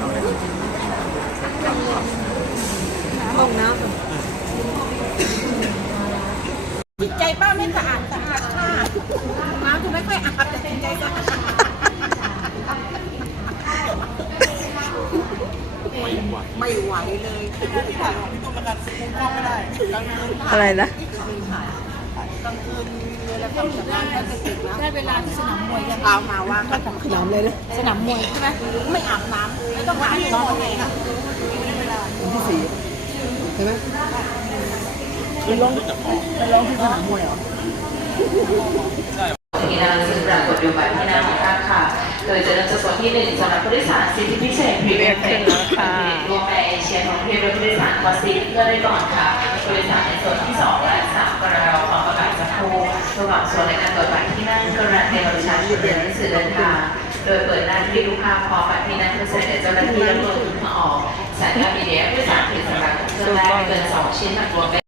ดองน้ำจิตใจป้าไม่สะอาดสะอาดค่ะน้ำจะไม่ค่อยอาบแต่จิตใจสะอาดไม่ไหวเลยอะไรนะกลางคืนแล้วก็มีบ้านก็จะติดนะได้เวลาที่สนามมวยจะเอามาว่าก็สนามเลยนะสนามมวยใช่ไหมไม่อาบน้ำเลย องล้างนอนเองอะวันที่สี่ใช่ไหมไปร้องไปร้องที่สนามมวยเหรอที่นั่งซึ่งปรากฏอยู่บัตรที่นั่งของท่านค่ะ โดยจะเริ่มจากส่วนที่หนึ่งสำหรับผู้โดยสารสิทธิพิเศษพรีเมียมเป็นรวมในเอเชียของเทียบผู้โดยสารคอสซีเพื่อได้ก่อนค่ะผู้โดยสารในส่วนที่สองและสามกระเราความประกาศสักครู่ระหว่างส่วนในการตรวจบัตรที่นั่งกระดาเตรียมประชาชนเรียนหนังสือเดินทางโดยเปิดหน้าที่รูปภาพร้อมบัตรที่นั่งเพื่อเส นอเจ้าหน้าที่และเปิดถุงมาออกสายการบินเดียผู้โดยสารถึงสำหรับเครื่องแรกเกินสองชิ้นหนักรวมเป็น